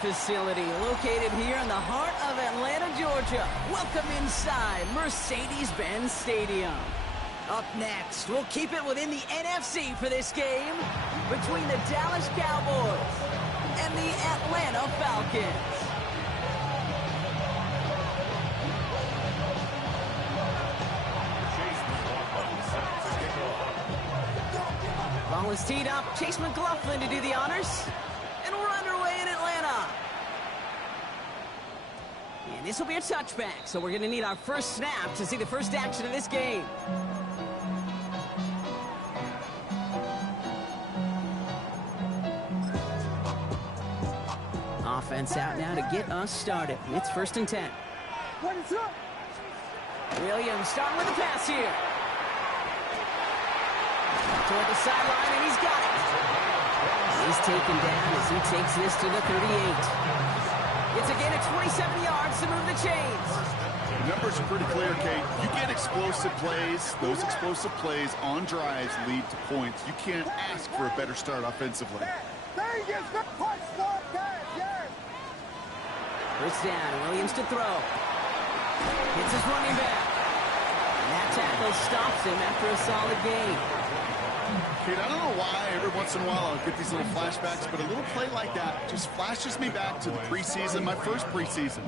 Facility located here in the heart of Atlanta, Georgia. Welcome inside Mercedes-Benz Stadium. Up next, we'll keep it within the NFC for this game between the Dallas Cowboys and the Atlanta Falcons. Ball is teed up. Chase McLaughlin to do the honors. And we're underway in Atlanta. And this will be a touchback, so we're going to need our first snap to see the first action of this game. Offense out now to get us started. It's 1st and 10. Williams starting with a pass here. Toward the sideline, and he's got it. He's taken down as he takes this to the 38. It's a gain of 27 yards to move the chains. The numbers are pretty clear, Kate. You get explosive plays. Those explosive plays on drives lead to points. You can't ask for a better start offensively. First down, Williams to throw. Hits his running back. And that tackle stops him after a solid gain. Kate, I don't know why every once in a while I'll get these little flashbacks, but a little play like that just flashes me back to the preseason, my first preseason.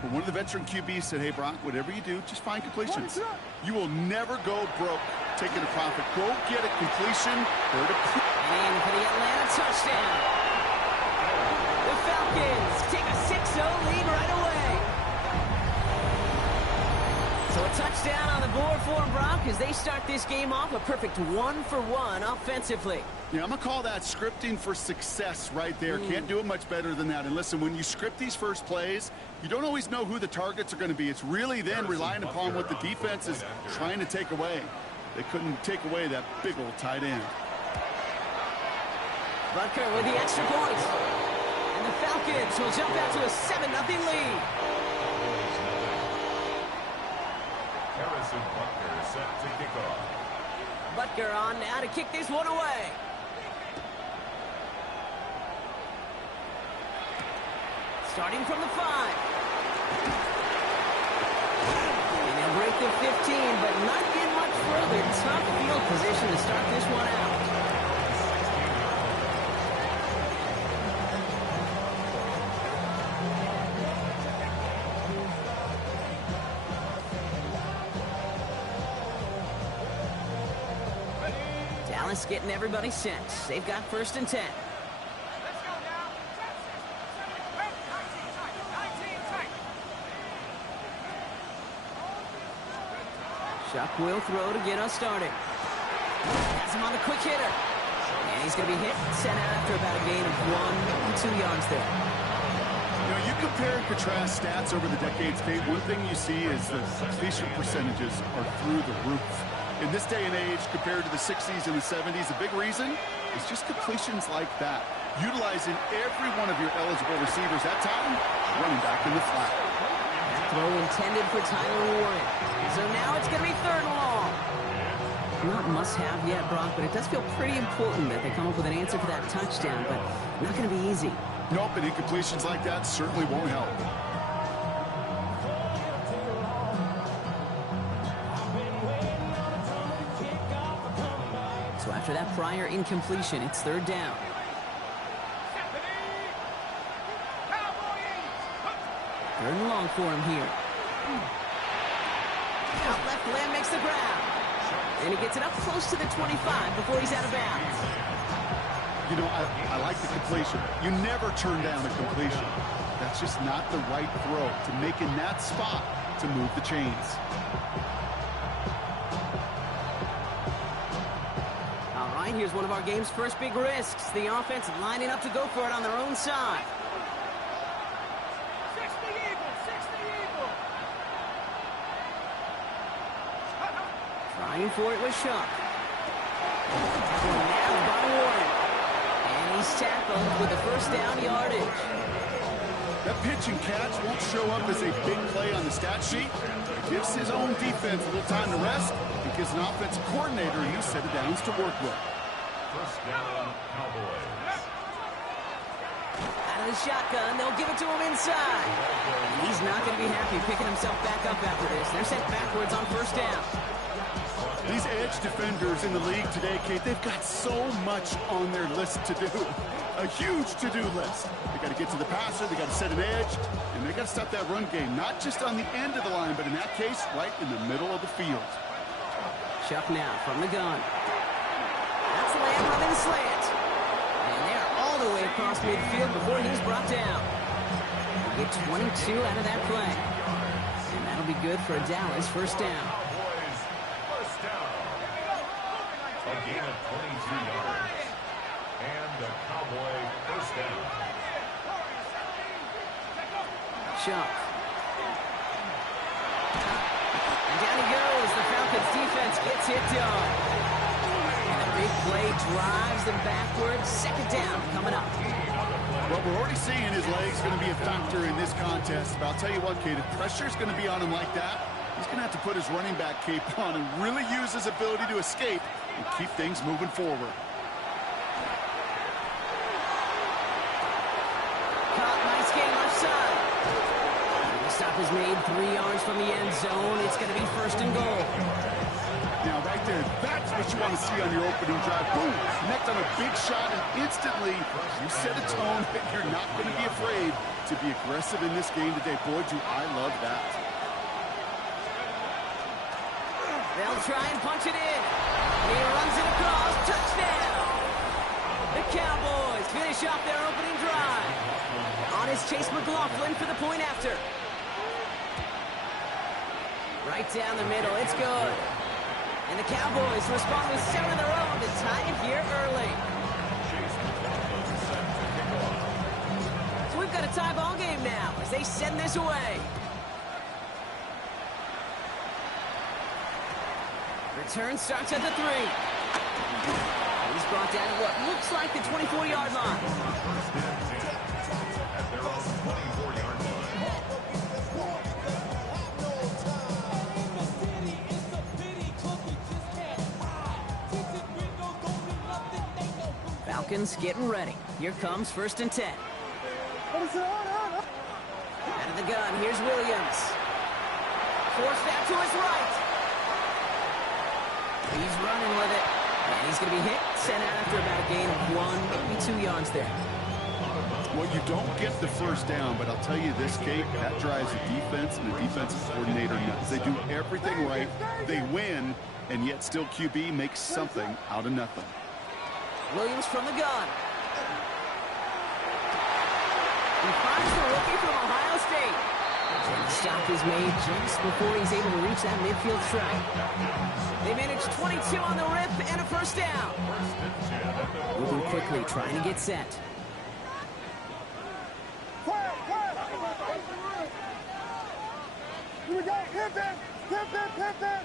But one of the veteran QBs said, hey, Brock, whatever you do, just find completions. You will never go broke taking a profit. Go get a completion. And for the Atlanta touchdown. The Falcons take a 6-0 lead right away. So a touchdown on the board for them, Brock, as they start this game off a perfect 1-for-1 offensively. Yeah, I'm going to call that scripting for success right there. Can't do it much better than that. And listen, when you script these first plays, you don't always know who the targets are going to be. It's really then relying upon what the defense is trying to take away. They couldn't take away that big old tight end. Butker with the extra point. And the Falcons will jump out to a 7-0 lead. Butker set to kick off. Butker on now to kick this one away. Starting from the 5. And they'll break the 15, but not get much further. Tough field position to start this one out. Dallas getting everybody set. They've got 1st and 10. Chuck will throw to get us started. Has him on the quick hitter. And he's going to be hit and sent out after about a gain of 1 or 2 yards there. You know, you compare and contrast stats over the decades, Kate. One thing you see is the completion percentages are through the roof. In this day and age, compared to the 60s and the 70s, a big reason is just completions like that. Utilizing every one of your eligible receivers that time, running back in the flat. That throw intended for Tyler Warren. So now it's going to be 3rd and long. Not must-have yet, Brock, but it does feel pretty important that they come up with an answer for that touchdown, but not going to be easy. Nope, and incompletions like that certainly won't help. So after that prior incompletion, it's 3rd down. 3rd and long for him here. Out left, Lamb makes the grab. And he gets it up close to the 25 before he's out of bounds. You know, I like the completion. You never turn down a completion. That's just not the right throw to make in that spot to move the chains. All right, here's one of our game's first big risks. The offense lining up to go for it on their own side. Trying for it with Shuck. Nabbed by Warren. And he's tackled with the 1st down yardage. That pitch and catch won't show up as a big play on the stat sheet. It gives his own defense a little time to rest. It gives an offensive coordinator a new set of downs to work with. 1st down, Cowboys. Out of out of the shotgun. They'll give it to him inside. And he's not going to be happy picking himself back up after this. They're sent backwards on first down. These edge defenders in the league today, Kate, they've got so much on their list to do. A huge to-do list. They got to get to the passer, they got to set an edge, and they got to stop that run game, not just on the end of the line, but in that case, right in the middle of the field. Chuck now from the gun. That's Lamb running the slant. And they're all the way across midfield before he's brought down. Get 22 out of that play. And that'll be good for a Dallas first down. First down. A gain of 22 yards. And the Cowboy first down. Chuck. And down he goes. The Falcons defense gets hit done. And the big play drives them backwards. Second down coming up. What we're already seeing his legs going to be a factor in this contest. But I'll tell you what, Kate, if pressure's going to be on him like that, he's going to have to put his running back cape on and really use his ability to escape and keep things moving forward. Caught, nice game left side. The stop is made 3 yards from the end zone. It's going to be first and goal. Now, right there, that's what you want to see on your opening drive. Boom! Connect on a big shot, and instantly you set a tone that you're not going to be afraid to be aggressive in this game today. Boy, do I love that. They'll try and punch it in. He runs it across. Touchdown! The Cowboys finish off their opening drive. On is Chase McLaughlin for the point after. Right down the middle. It's good. And the Cowboys respond with 7 of their own to tie it here early. So we've got a tie ball game now as they send this away. Return starts at the 3. He's brought down at what looks like the 24-yard line. At their own 24-yard line. Falcons getting ready. Here comes first and 10. Out of the gun, here's Williams. Forced out to his right. He's running with it. And he's going to be hit, sent out after about a gain of 1, maybe 2 yards there. Well, you don't get the first down, but I'll tell you this, Kate, that drives the defense and the defensive coordinator nuts. They do everything right. They win, and yet still QB makes something out of nothing. Williams from the gun. He finds the rookie from Ohio State. And the stop is made just before he's able to reach that midfield strike. They manage 22 on the rip and a first down. Moving quickly, trying to get set. Here we go. Hit them.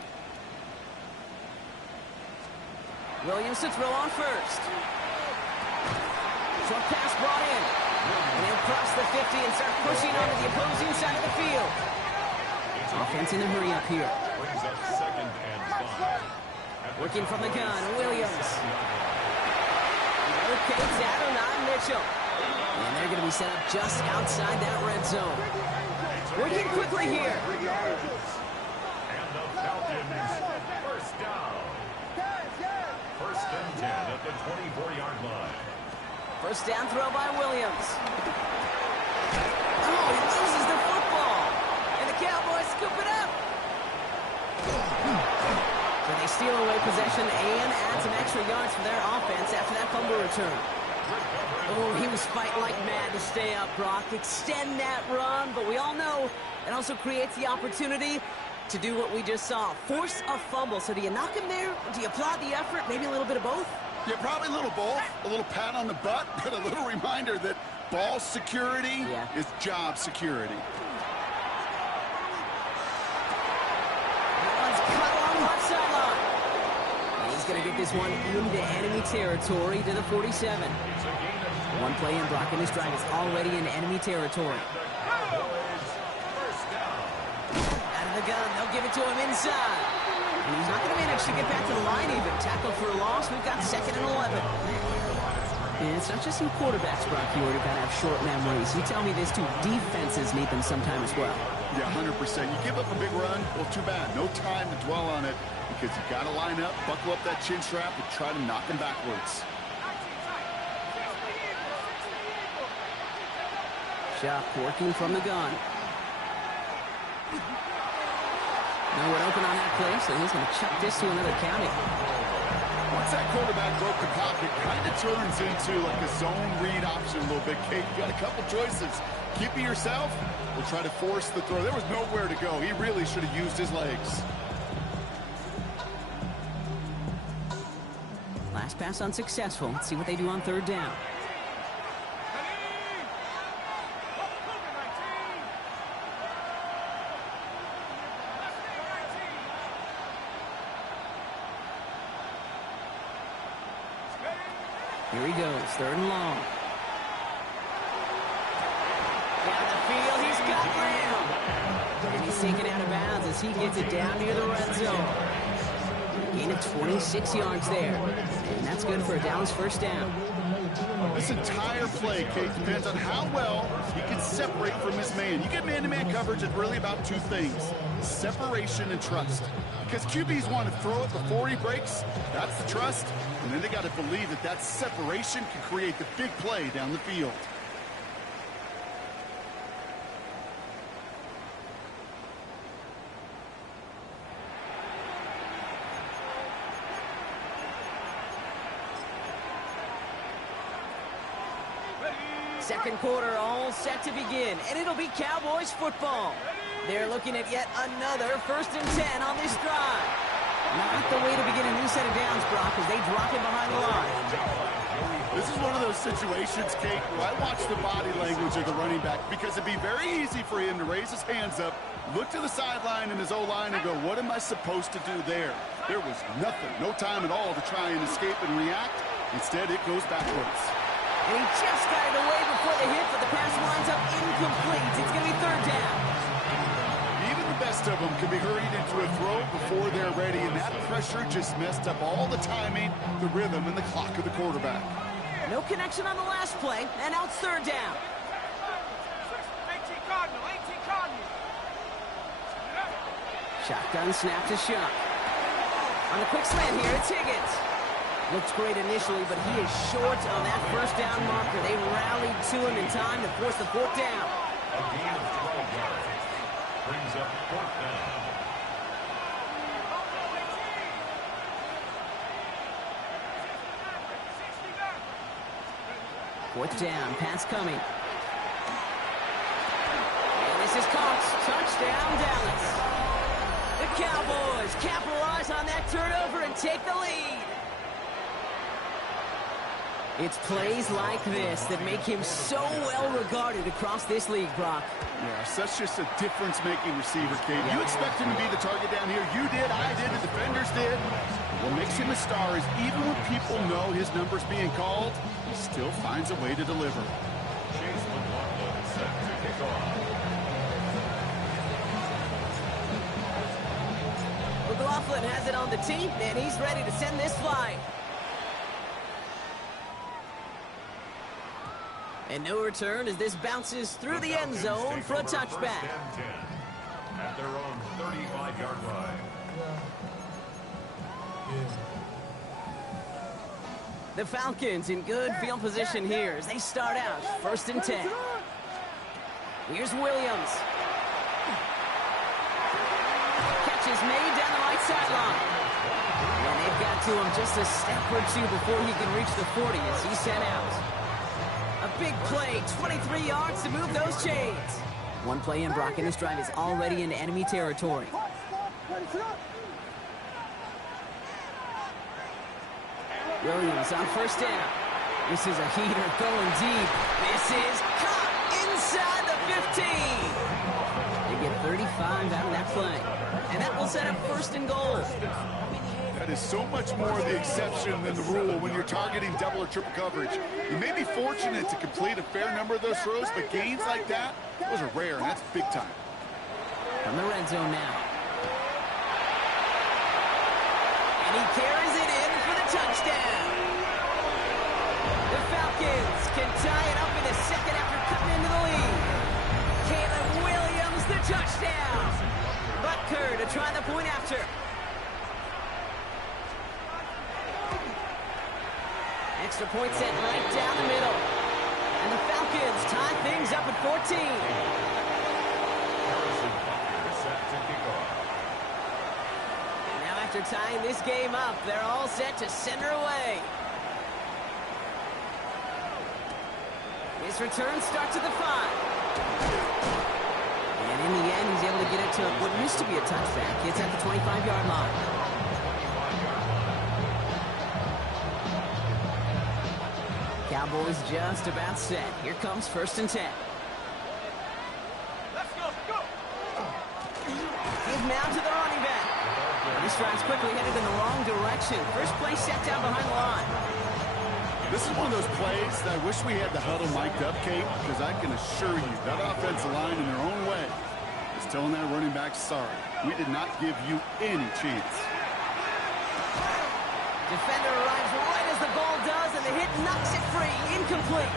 Williams to throw on first. Short pass brought in. And they'll cross the 50 and start pushing onto the opposing side of the field. Offense in the hurry up here. Brings up 2nd and 5. Working from the gun, Williams. Rotates Adonai Mitchell. And they're going to be set up just outside that red zone. Working quickly here. And the Falcons first down. First and 10 at the 24-yard line. First down throw by Williams. Oh, he loses the football. And the Cowboys scoop it up. So they steal away possession and add some extra yards for their offense after that fumble return. Oh, he was fighting like mad to stay up, Brock. Extend that run, but we all know it also creates the opportunity to do what we just saw. Force a fumble. So do you knock him there? Do you applaud the effort? Maybe a little bit of both? Yeah, probably a little both. A little pat on the butt, but a little reminder that ball security is job security. That one's cut on the left sideline. He's going to get this one into enemy territory to the 47. One play in, Brock, and this drive is already in enemy territory. Out of the gun, they'll give it to him inside. And he's not going to manage to get back to the line even. Tackle for a loss. We've got 2nd and 11. And it's not just some quarterbacks, Brock, you already got to have short memories. You tell me this too, defenses need them sometime as well. Yeah, 100%. You give up a big run, well, too bad. No time to dwell on it because you got to line up, buckle up that chin strap, and try to knock them backwards. Shot working from the gun. No one open on that play, so he's going to chuck this to another county. Once that quarterback broke the pocket, kind of turns into like a zone read option a little bit, Kate. You got a couple choices. Keep it yourself or try to force the throw. There was nowhere to go. He really should have used his legs. Last pass unsuccessful. Let's see what they do on third down. Here he goes, third and long. Down the field, he's got Lamb. And he's taken out of bounds as he gets it down near the red zone. Gain of 26 yards there. And that's good for a Dallas first down. This entire play, Kate, depends on how well he can separate from his man. You get man-to-man coverage, it's really about two things: separation and trust. Because QBs want to throw it before he breaks. That's the trust. And then they got to believe that that separation can create the big play down the field. Second quarter all set to begin, and it'll be Cowboys football. They're looking at yet another 1st and 10 on this drive. Not the way to begin a new set of downs, Brock, as they drop it behind the line. This is one of those situations, Kate, where I watch the body language of the running back because it'd be very easy for him to raise his hands up, look to the sideline in his O-line and go, what am I supposed to do there? There was nothing, no time at all to try and escape and react. Instead, it goes backwards. And he just got it away before the hit, but the pass winds up incomplete. It's going to be third down. Even the best of them can be hurried into a throw before they're ready, and that pressure just messed up all the timing, the rhythm, and the clock of the quarterback. No connection on the last play, and now it's third down. 18 Cardinal. Shotgun snap to Shuck. On the quick slant here, it's Higgins. Looks great initially, but he is short on that first down marker. They rallied to him in time to force the fourth down. A gain of 12 yards. Brings up fourth down. Fourth down, pass coming. And this is caught. Touchdown, Dallas. The Cowboys capitalize on that turnover and take the lead. It's plays like this that make him so well regarded across this league, Brock. Yeah, such just a difference-making receiver, Kate. You expect him to be the target down here. You did, I did, the defenders did. What makes him a star is even when people know his number's being called, he still finds a way to deliver. Chase McLaughlin set to kick off. McLaughlin has it on the tee, and he's ready to send this flight. And no return as this bounces through the end zone for a touchback. At their own 35-yard line. The Falcons in good field position here as they start out 1st and 10. Here's Williams. Catch is made down the right sideline. And they've got to him just a step or two before he can reach the 40 as he's sent out. A big play, 23 yards to move those chains. One play in, Brock, and this drive is already into enemy territory. Williams on first down. This is a heater going deep. This is caught inside the 15. They get 35 out of that play. And that will set up 1st and goal. That is so much more the exception than the rule when you're targeting double or triple coverage. You may be fortunate to complete a fair number of those throws, but gains like that, those are rare, and that's big time. From the red zone now. And he carries it in for the touchdown. The Falcons can tie it up in the second after cutting into the lead. Caleb Williams, the touchdown. Butker to try the point after. Extra point set right down the middle. And the Falcons tie things up at 14. Now after tying this game up, they're all set to send her away. His return starts at the 5. And in the end, he's able to get it to what used to be a touchback. It's at the 25-yard line. Cowboys just about set. Here comes 1st and 10. Let's go. Give now to the running back. This drive's quickly headed in the wrong direction. First play set down behind the line. This is one of those plays that I wish we had the huddle mic'd up, Kate, because I can assure you that offensive line in their own way is telling that running back, sorry, we did not give you any chance. Defender arrives right as the ball does, and the hit knocks it free. Incomplete.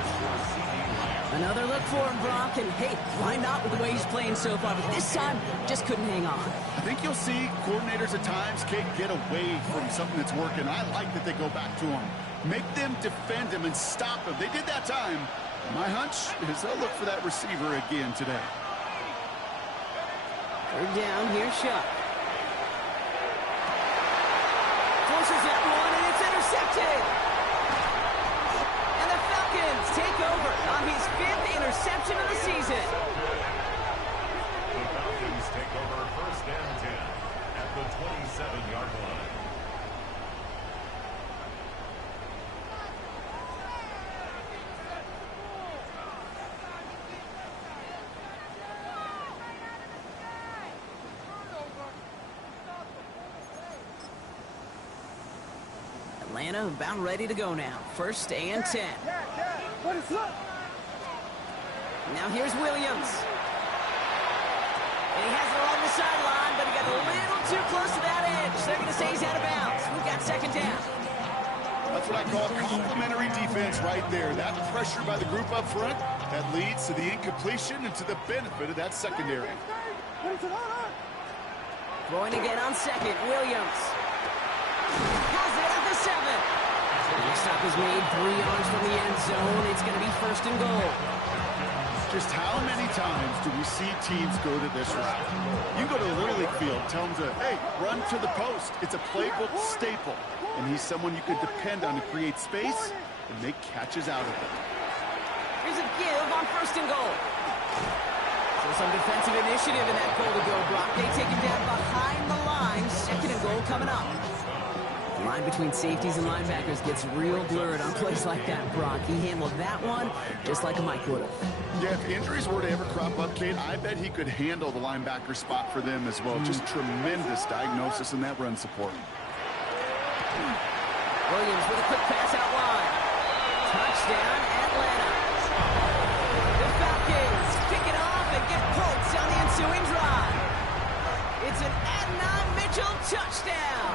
Another look for him, Brock, and hey, why not with the way he's playing so far? But this time, just couldn't hang on. I think you'll see coordinators at times, Kate, get away from something that's working. I like that they go back to him. Make them defend him and stop him. They did that time. My hunch is they'll look for that receiver again today. 3rd down, here's Shuck. Forces that one, and it's intercepted. And the Falcons take over on his 5th interception of the season. The Falcons take over 1st and 10 at the 27-yard line. Atlanta about ready to go now. 1st and 10. Now here's Williams. And he has it along the sideline, but he got a little too close to that edge. They're going to say he's out of bounds. We've got 2nd down. That's what I call complimentary defense right there. That pressure by the group up front, that leads to the incompletion and to the benefit of that secondary. Throwing again on 2nd, Williams. Has it at the 7. The stop is made 3 yards from the end zone. It's going to be 1st and goal. Just how many times do we see teams go to this route? You go to a Little League field, tell them to, hey, run to the post. It's a playbook staple. And he's someone you can depend on to create space and make catches out of it. Here's a give on 1st and goal. So some defensive initiative in that goal to go, Brock. They take him down behind the line. 2nd and goal coming up. The line between safeties and linebackers gets real blurred on plays like that, Brock. He handled that one just like a Mike would have. Yeah, if injuries were to ever crop up, Kate, I bet he could handle the linebacker spot for them as well. Just tremendous diagnosis in that run support. Williams with a quick pass out wide. Touchdown, Atlanta. The Falcons kick it off and get points on the ensuing drive. It's an Adnan Mitchell touchdown.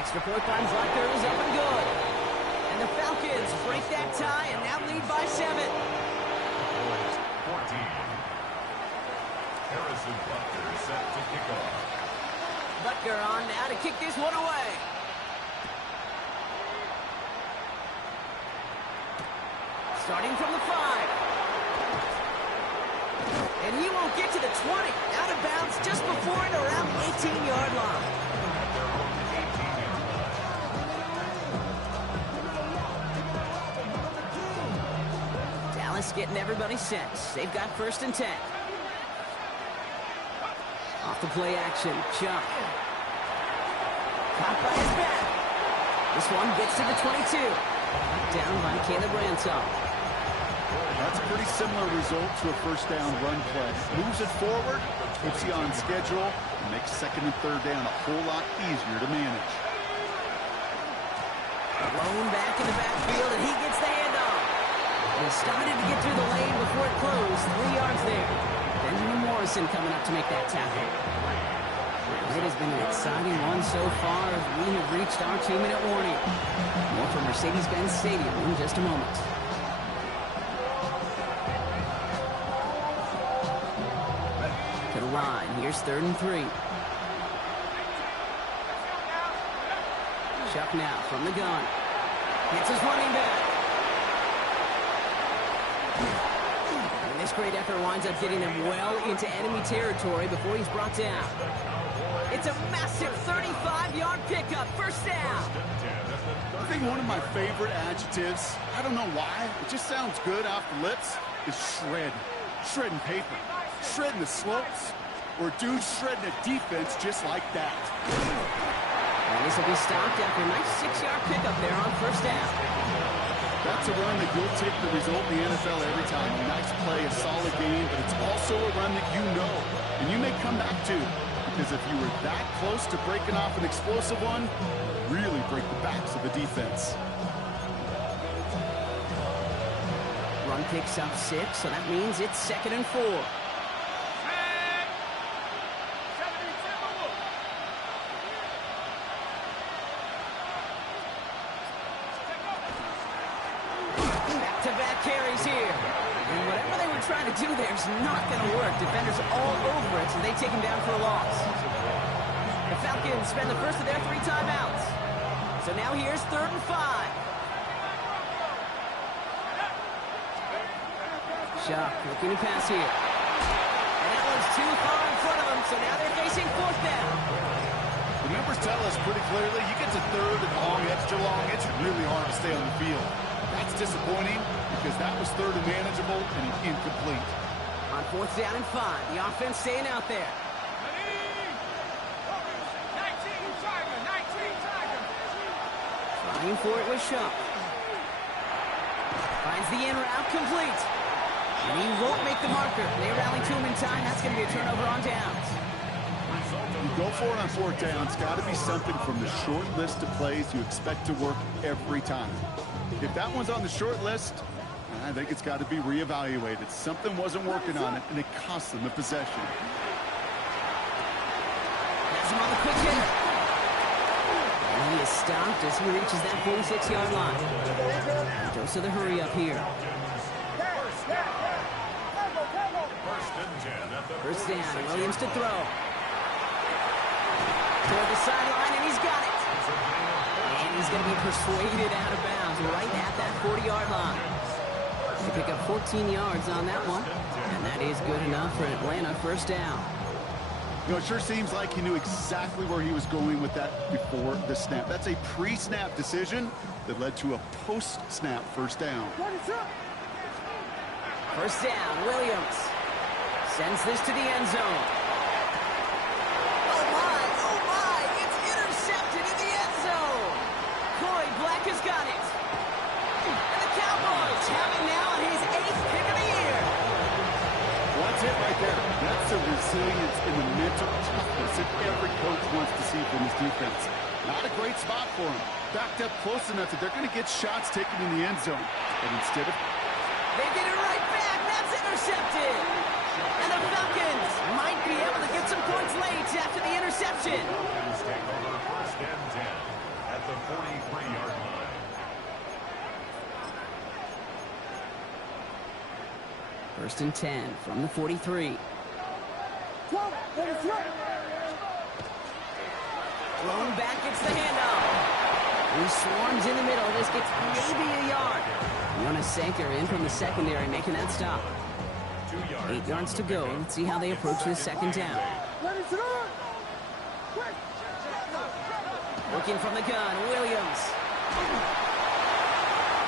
Extra point by Butker is up and good. And the Falcons break that tie and now lead by 7. 14. Harrison Butker set to kick off. Butker on now to kick this one away. Starting from the 5. And he won't get to the 20. Out of bounds just before and around the 18-yard line. Dallas getting everybody set. They've got 1st and 10. Off the play action. Chuck. Caught by his back. This one gets to the 22. Down by Caleb Ransom. That's a pretty similar result to a 1st down run play. Moves it forward, keeps you on schedule, and makes 2nd and 3rd down a whole lot easier to manage. Blown back in the backfield, and he gets the handoff. He started to get through the lane before it closed. 3 yards there. Benjamin Morrison coming up to make that tackle. It has been an exciting one so far as we have reached our 2-minute warning. More from Mercedes-Benz Stadium in just a moment. To the line, here's 3rd and 3. Chuck now from the gun. Gets his running back. And this great effort winds up getting them well into enemy territory before he's brought down. It's a massive 35-yard pickup, first down. I think one of my favorite adjectives, I don't know why, it just sounds good off the lips, is shred. Shredding paper, shredding the slopes, or dude shredding a defense just like that. And this will be stopped after a nice 6-yard pickup there on first down. That's a run that you'll take the result in the NFL every time. A nice play, a solid game, but it's also a run that you know, and you may come back to. Because if you were that close to breaking off an explosive one, really break the backs of the defense. Run picks up 6, so that means it's 2nd and 4. Back-to-back carries here. And whatever they were trying to do there is not going to work. Defenders all over it, so they take him down for a loss. The Falcons spend the first of their 3 timeouts. So now here's 3rd and 5. Chuck looking to pass here. And that one's too far in front of them, so now they're facing 4th down. The numbers tell us pretty clearly, you get to 3rd and long, extra long, it's really hard to stay on the field. That's disappointing because that was 3rd and manageable and incomplete. On 4th down and 5, the offense staying out there. Trying for it with Shuck. Finds the in route complete. And he won't make the marker. They rally to him in time. That's going to be a turnover on downs. You go for it on 4th down. It's got to be something from the short list of plays you expect to work every time. If that one's on the short list, I think it's got to be reevaluated. Something wasn't working on it, and it cost them the possession. Has him on the quick hitter. And he is stopped as he reaches that 46-yard line. Goes to the hurry up here. First down, Williams to throw. Toward the sideline, and he's got it. And he's going to be persuaded out of bounds right at that 40-yard line. They pick up 14 yards on that one, and that is good enough for Atlanta first down. You know, it sure seems like he knew exactly where he was going with that before the snap. That's a pre-snap decision that led to a post-snap first down. First down, Williams sends this to the end zone. Oh my, it's intercepted in the end zone. Corey Black has got it. And the Cowboys have it now on his 8th pick of the year. That's it right there. That's the resilience and the mental toughness that every coach wants to see from his defense. Not a great spot for him. Backed up close enough that they're going to get shots taken in the end zone. But instead of... They get it right back. That's intercepted. And the Falcons might be able to get some points late after the interception. Take over first and 10 at the 43-yard line. First and 10 from the 43. Thrown back, gets the handoff. He swarms in the middle. This gets maybe a yard. Jonas Sanker in from the secondary making that stop. 8 yards to go. Let's see how they approach this second down. Looking from the gun, Williams.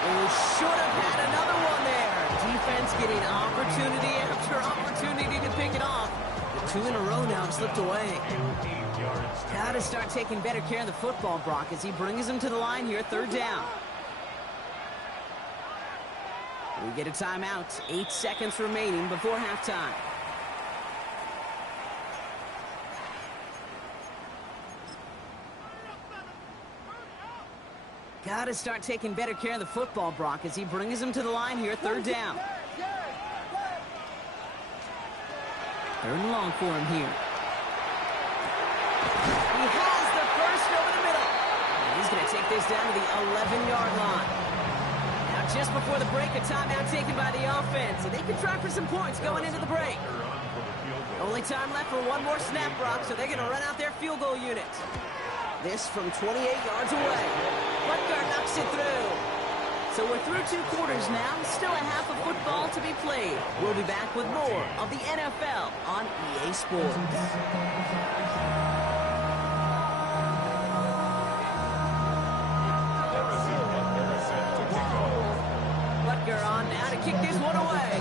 Oh, should have had another one there. Defense getting opportunity after opportunity to pick it off. The 2 in a row now have slipped away. Got to start taking better care of the football, Brock, as he brings him to the line here, 3rd down. We get a timeout. 8 seconds remaining before halftime. Got to start taking better care of the football, Brock, as he brings him to the line here, 3rd down. 3rd and long for him here. He has the first over the middle. And he's going to take this down to the 11-yard line. Now, just before the break, a timeout taken by the offense. And they can try for some points going into the break. Only time left for one more snap, Brock, so they're going to run out their field goal unit. This from 28 yards away. Butker knocks it through. So we're through 2 quarters now. Still a half of football to be played. We'll be back with more of the NFL on EA Sports. Butker on now to kick this one away.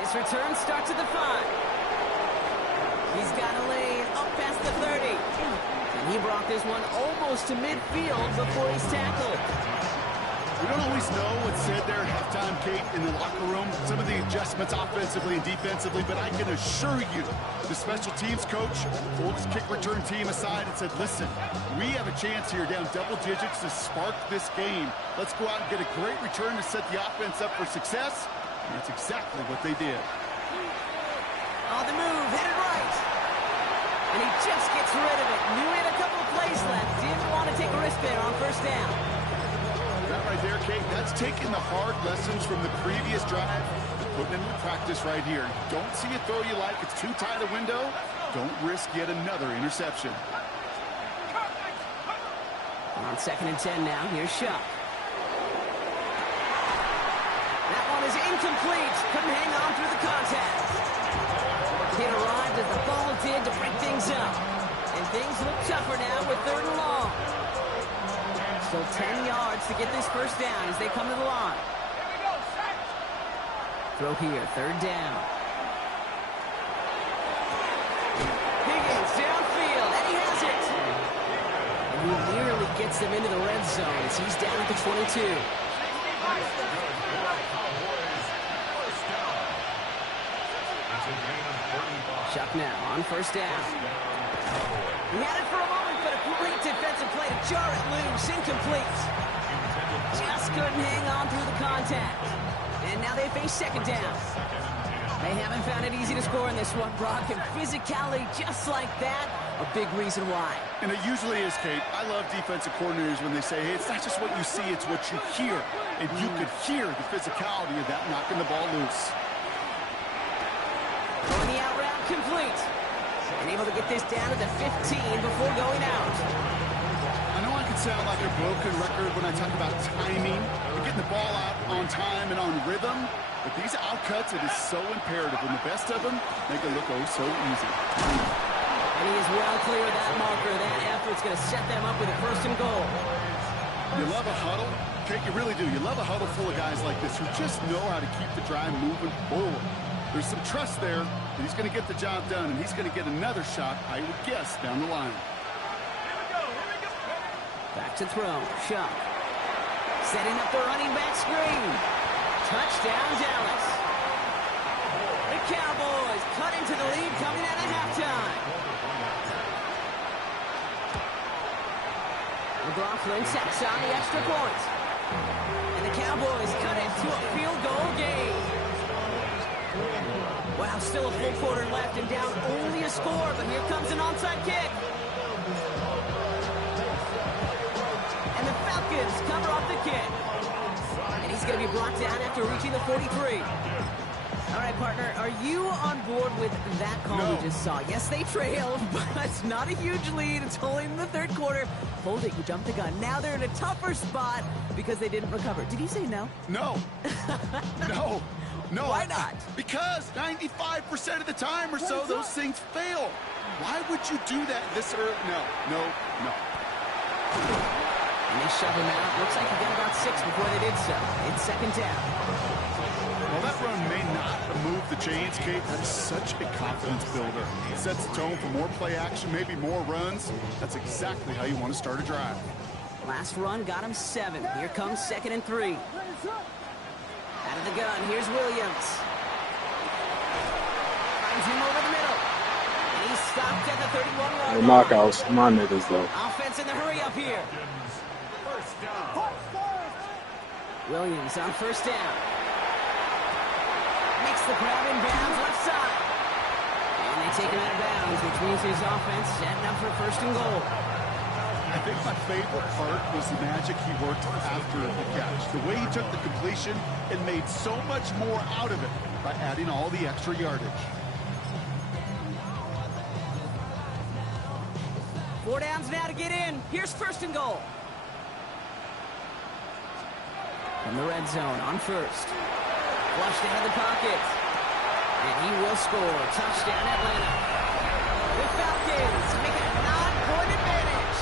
This return starts at the 5. He's got a lane up past the 30. And he brought this one almost to midfield before he's tackled. We don't always know what's said there at halftime, Kate, in the locker room. Some of the adjustments offensively and defensively, but I can assure you, the special teams coach pulled his kick return team aside and said, listen, we have a chance here down double digits to spark this game. Let's go out and get a great return to set the offense up for success. And that's exactly what they did. On the move, headed right. And he just gets rid of it. Knew he had a couple of plays left. Didn't want to take a risk there on first down. That right there, Kate, that's taking the hard lessons from the previous drive and putting into practice right here. Don't see a throw you like. It's too tight a window. Don't risk yet another interception. On 2nd and 10 now, here's Shuck. That one is incomplete. Couldn't hang on through the contact. It arrived as the ball did to break things up. And things look tougher now with 3rd and long. Still 10 yards to get this first down as they come to the line. Throw here, 3rd down. Higgins downfield, and he has it. And he nearly gets them into the red zone as he's down at the 22. Chuck now on first down. He had it for a moment, but a great defensive play to jar it loose. Incomplete. Just couldn't hang on through the contact. And now they face 2nd down. They haven't found it easy to score in this one, Brock. And physicality just like that, a big reason why. And it usually is, Kate. I love defensive coordinators when they say, hey, it's not just what you see, it's what you hear. And you could hear the physicality of that knocking the ball loose. Going the out route complete. And able to get this down to the 15 before going out. I know I can sound like a broken record when I talk about timing and getting the ball out on time and on rhythm, but these outcuts, it is so imperative. And the best of them make it look oh so easy. And he is well clear of that marker. That effort's going to set them up with a 1st and goal. You love a huddle. Kate, you really do. You love a huddle full of guys like this who just know how to keep the drive moving forward. There's some trust there that he's going to get the job done, and he's going to get another shot, I would guess, down the line. Back to throw. Shuck. Setting up the running back screen. Touchdown, Dallas. The Cowboys cut into the lead coming out of halftime. McLaughlin sets on the extra point. And the Cowboys cut it to a field goal game. Wow, still a full quarter left and down only a score, but here comes an onside kick. And the Falcons cover up the kick. And he's going to be brought down after reaching the 43. All right, partner, are you on board with that call we just saw? Yes, they trailed, but it's not a huge lead. It's only in the 3rd quarter. Hold it, you jumped the gun. Now they're in a tougher spot because they didn't recover. Did you say no? No. No. No. Why not? Because 95% of the time or so, those things fail. Why would you do that this early? No. And they shove him out. Looks like he got about 6 before they did so. It's 2nd down. Well, that run may not move the chains, Kate. That's such a confidence builder. It sets the tone for more play action, maybe more runs. That's exactly how you want to start a drive. Last run got him 7. Here comes 2nd and 3. Out of the gun, here's Williams. Finds him over the middle. And he's stopped at the 31-yard line. Knockouts, my niggas, though. Offense in the hurry up here. Williams on first down. Makes the grab in bounds left side. And they take him out of bounds, which means his offense setting up for first and goal. I think my favorite part was the magic he worked after the catch. The way he took the completion and made so much more out of it by adding all the extra yardage. 4 downs now to get in. Here's first and goal. From the red zone on first. Flushed out of the pocket. And he will score. Touchdown, Atlanta. The Falcons make it a 9-point advantage.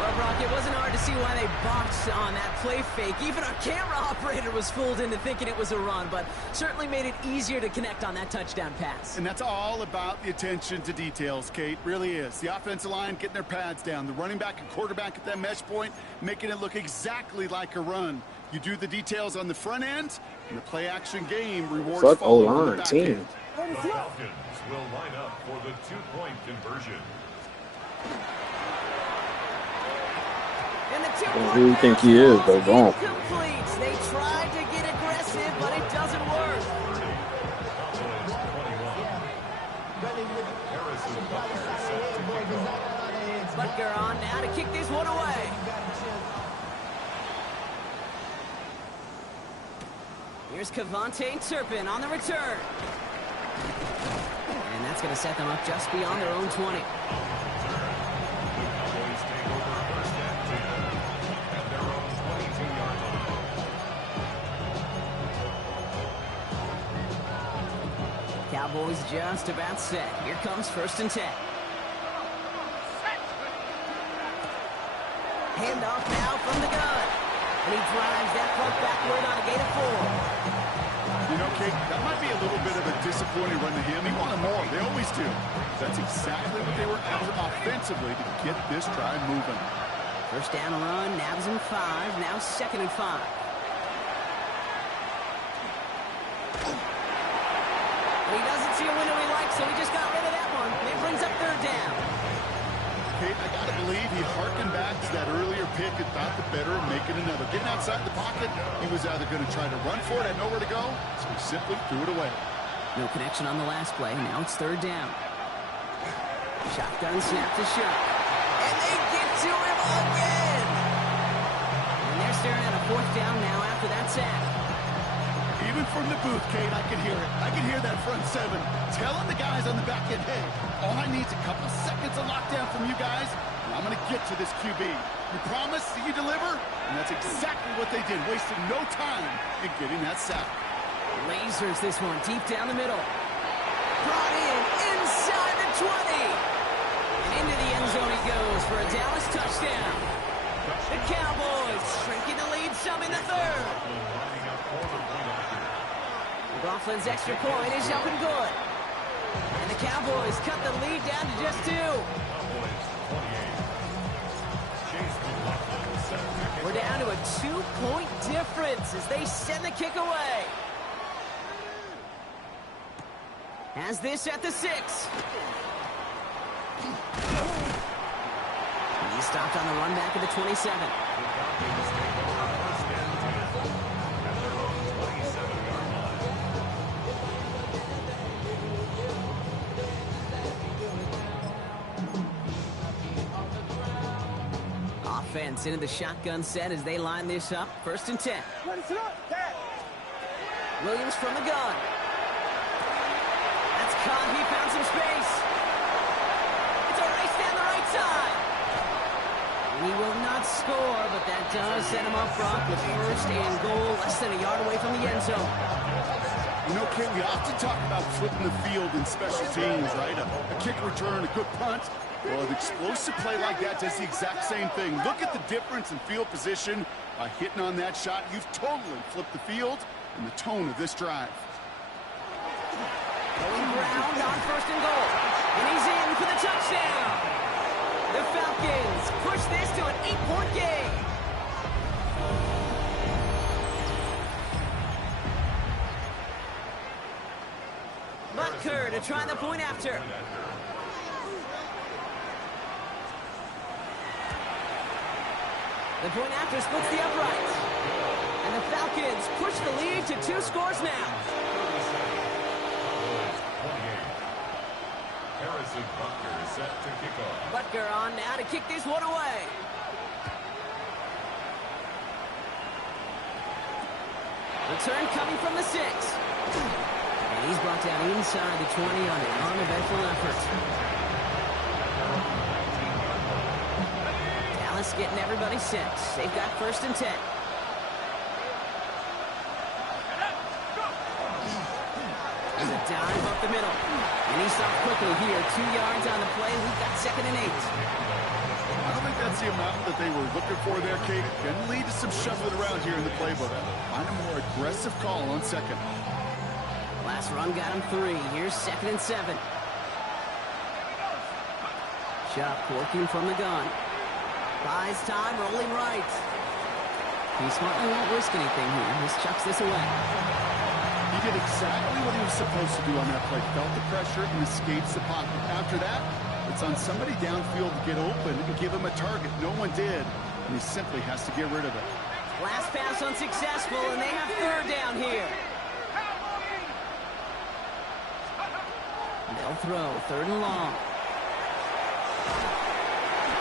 Well, Brock, it wasn't hard to see why they boxed on that play fake. Even our camera operator was fooled into thinking it was a run, but certainly made it easier to connect on that touchdown pass. And that's all about the attention to details, Kate. Really is. The offensive line getting their pads down. The running back and quarterback at that mesh point, making it look exactly like a run. You do the details on the front end, and the play-action game rewards follow on the back end. The Falcons will line up for the 2-point conversion. And the 2-point Who do you think he is, though? Don't. Completes. They tried to get aggressive, but it doesn't work. Butker on now to kick this one away. Here's Cavante Turpin on the return. And that's going to set them up just beyond their own 20. Cowboys just about set. Here comes first and 10. Handoff now from the gun. And he drives that puck backward on a gain of 4. You know, Kate, that might be a little bit of a disappointing run to him. He wanted more. They always do. That's exactly what they were after offensively to get this drive moving. First down run, nabs him 5. Now second and 5. He doesn't see a window he likes, so he just got rid of that one. And it brings up third down. Kate, I got to believe he harkened back to that earlier pick and thought the better of making another. Getting outside the pocket, he was either going to try to run for it, had nowhere to go, so he simply threw it away. No connection on the last play. Now it's third down. Shotgun snap to Sharp. And they get to him again. And they're staring at a fourth down now after that sack. Even from the booth, Kate, I can hear it. I can hear that front 7 telling the guys on the back end, hey, all I need is a couple seconds of lockdown from you guys, and I'm going to get to this QB. You promise that you deliver? And that's exactly what they did, wasting no time in getting that sack. Lasers this one deep down the middle. Brought in inside the 20. And into the end zone he goes for a Dallas touchdown. The Cowboys shrinking the lead some in the third. McLaughlin's extra point is up and good. And the Cowboys cut the lead down to just 2. We're down to a 2-point difference as they send the kick away. Has this at the 6. He's stopped on the run back at the 27. Offense into the shotgun set as they line this up. First and 10. Williams from the gun. That's caught. He found some space. It's a race down the right side. And he will not score, but that does set him up, Brock, with first and goal, less than a yard away from the end zone. You know, Kate, we often talk about flipping the field in special teams, right? A kick return, a good punt. Well, an explosive play like that does the exact same thing. Look at the difference in field position. By hitting on that shot, you've totally flipped the field and the tone of this drive. Going ground on first and goal. And he's in for the touchdown. The Falcons push this to an 8-point game. Butker to try the point after. The point after splits the uprights. And the Falcons push the lead to 2 scores now. Harrison Butker is set to kick off. Butker on now to kick this one away. Return coming from the 6. And he's brought down inside the 20 on an uneventful effort. Dallas getting everybody set. They've got 1st and 10. There's a dive up the middle. And he stopped quickly here. 2 yards on the play. We've got 2nd and 8. I don't think that's the amount that they were looking for there, Kate. Can lead to some shuffling around here in the playbook. Find a more aggressive call on 2nd. Last run got him 3. Here's 2nd and 7. Shot working from the gun. Buys time, rolling right. He smartly won't risk anything here. Just chucks this away. He did exactly what he was supposed to do on that play. Felt the pressure and escapes the pocket. After that, it's on somebody downfield to get open and give him a target. No one did, and he simply has to get rid of it. Last pass unsuccessful, and they have 3rd down here. They'll throw 3rd and long.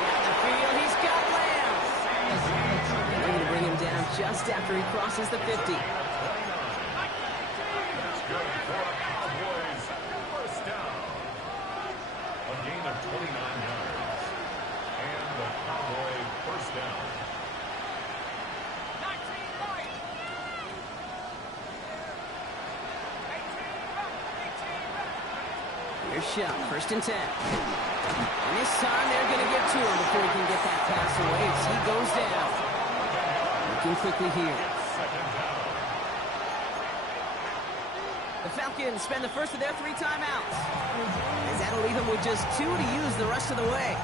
Down the field, he's got Lamb. They're going to bring him down just after he crosses the 50. Cowboys, first down. A gain of 29 yards. And the Cowboy first down. Here's Shell, 1st and 10. And this time they're going to get to him before he can get that pass away as he goes down. Looking quickly here. The Falcons spend the first of their 3 timeouts. As that'll leave them with just 2 to use the rest of the way.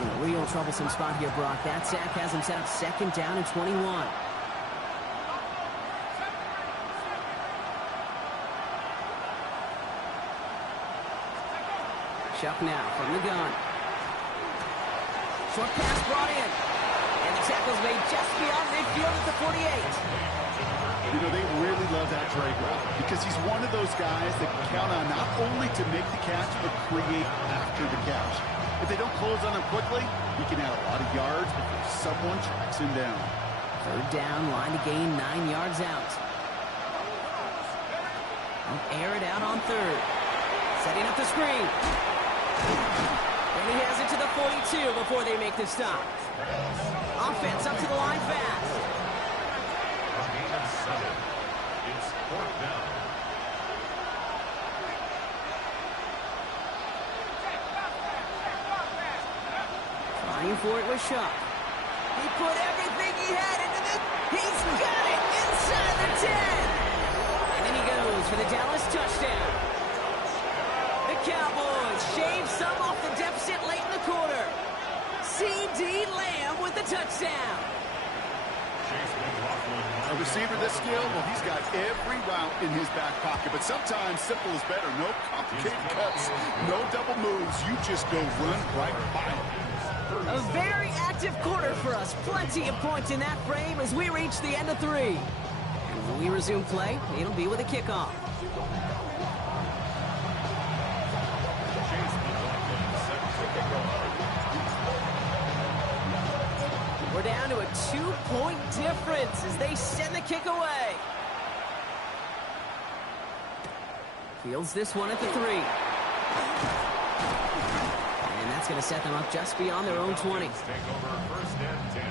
In a real troublesome spot here, Brock. That sack has him set up 2nd down and 21. Chuck now from the gun. Short pass brought in. And the tackle's made just beyond midfield at the 48. You know, they really love that drag route because he's one of those guys that can count on not only to make the catch, but create after the catch. If they don't close on him quickly, he can add a lot of yards before someone tracks him down. 3rd down, line to gain 9 yards out. They'll air it out on 3rd. Setting up the screen. And he has it to the 42 before they make the stop. Offense up to the line fast. A gain of 7. It's 4th down. Trying for it with Shuck. He put everything he had into this. He's got it inside the 10. And then he goes for the Dallas touchdown. The Cowboys shave some off the deficit late in the quarter. C.D. Lamb with the touchdown. A receiver this skill, well, he's got every route in his back pocket, but sometimes simple is better. No complicated cuts, no double moves. You just go run right by him. A very active quarter for us. Plenty of points in that frame as we reach the end of 3. And when we resume play, it'll be with a kickoff. We're down to a 2-point difference as they send the kick away. Fields this one at the 3. And that's going to set them up just beyond their own 20. Take over 1st and 10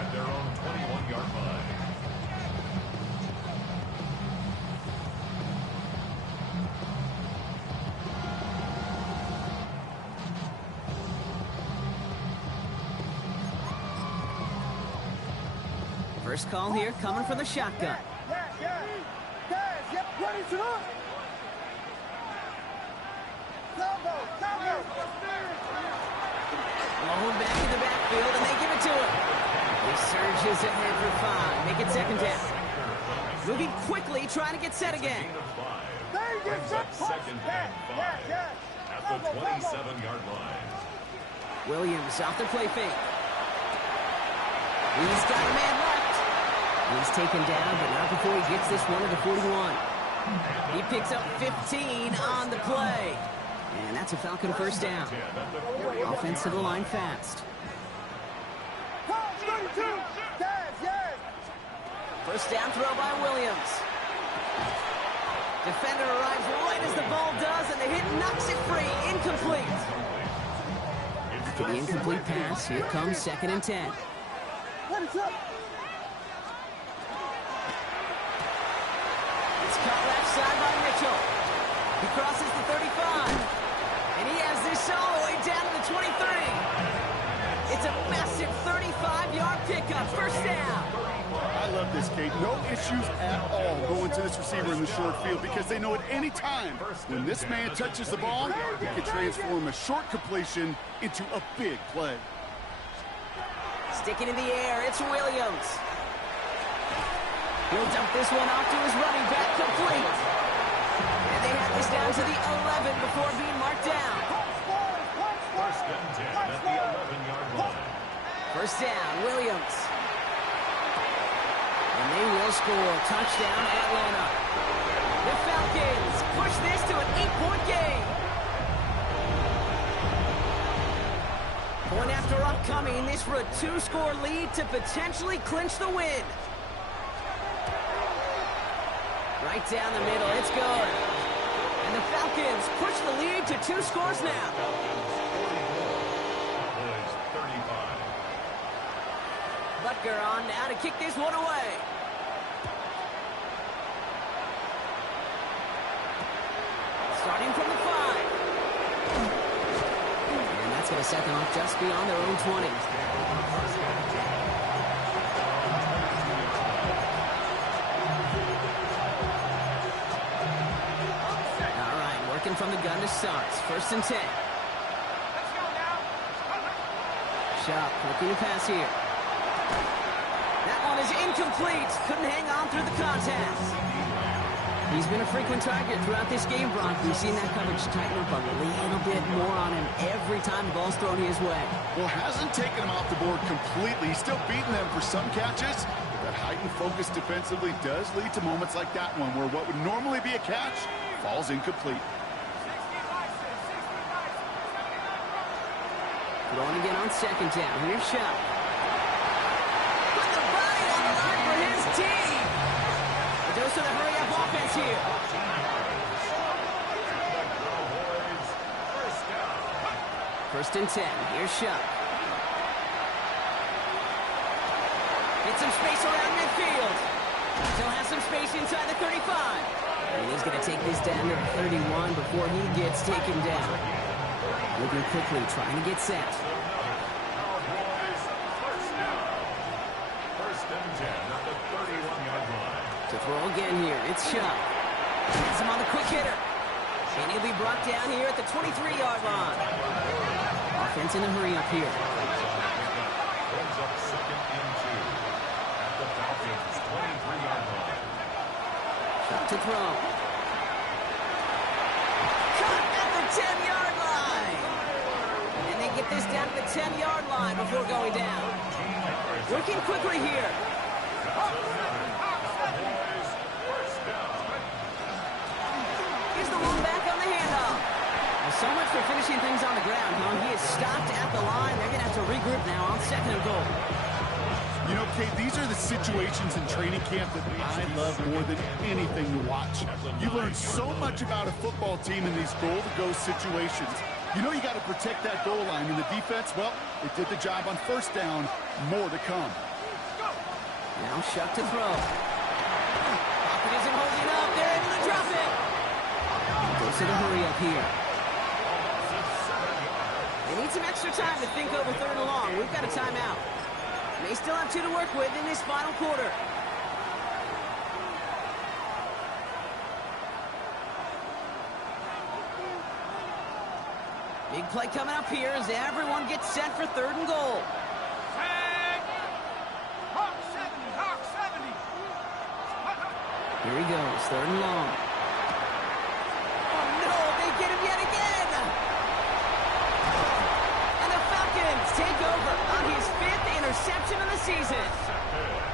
at their own 21-yard line. First call here coming from the shotgun. Blown back in the backfield, and they give it to him. He surges ahead for 5. Make it 2nd down. Moving quickly, trying to get set again. Brings up 2nd and 5 at the 27-yard line. Williams off the play fake. He's got a man left. He's taken down, but not before he gets this one to the 41. He picks up 15 on the play. And that's a Falcon first down. Offense to the line fast. First down throw by Williams. Defender arrives right as the ball does, and the hit knocks it free. Incomplete. After the incomplete pass, here comes 2nd and 10. It's caught left side by Mitchell. He crosses the 35. And he has this all the way down to the 23. It's a massive 35-yard pickup. First down. I love this, Kate. No issues at all going to this receiver in the short field because they know at any time when this man touches the ball, he can transform a short completion into a big play. Sticking in the air, it's Williams. He'll dump this one off to his running back, complete. And they have this down to the 11 before being marked down. First and 10 at the 11-yard line. First down, Williams. And they will score. Touchdown, Atlanta. The Falcons push this to an 8-point game. Point after upcoming, this for a 2-score lead to potentially clinch the win. Right down the middle, it's good. And the Falcons push the lead to 2 scores now. Cowboys 35. Butker on now to kick this one away. Starting from the 5. And that's going to set them up just beyond their own 20. All right, working from the gun to start. First and 10. Sharp looking to pass here. That one is incomplete. Couldn't hang on through the contest. He's been a frequent target throughout this game, Brock. We've seen that coverage tighten up a little bit more on him every time the ball's thrown his way. Well, hasn't taken him off the board completely. He's still beating them for some catches. That heightened focus defensively does lead to moments like that one, where what would normally be a catch falls incomplete. Throwing again on second down. Here's Shep. Put the body on the line for his team. A dose of the hurry-up offense here. First and 10. Here's Shep. Get some space around midfield. Still has some space inside the 35. And he's going to take this down to the 31 before he gets taken down. Moving quickly, trying to get set. Cowboys first down. First and 10 at the 31-yard line. To throw again here, it's Shep. Gets him on the quick hitter. And he'll be brought down here at the 23-yard line. Offense in a hurry up here. Brings up second and 2 at the Falcons 23-yard line. Shep to throw. Cut at the 10-yard line. And they get this down to the 10-yard line before going down. Working quickly here. Here's the one back on the handoff. Well, so much for finishing things on the ground. He is stopped at the line. They're going to have to regroup now on second and goal. You know, Kate, these are the situations in training camp that I love more than anything to watch. You learn so much about a football team in these goal-to-go situations. You know you got to protect that goal line. And the defense, well, they did the job on first down. More to come. Now Shep to throw. Pocket isn't holding up. They're able to drop it. Goes to the hurry up here. They need some extra time to think over third and long. We've got a timeout. They still have 2 to work with in this final quarter. Big play coming up here as everyone gets set for third and goal. Here he goes, third and long. Oh no, they get him yet again! take over on his 5th interception of the season.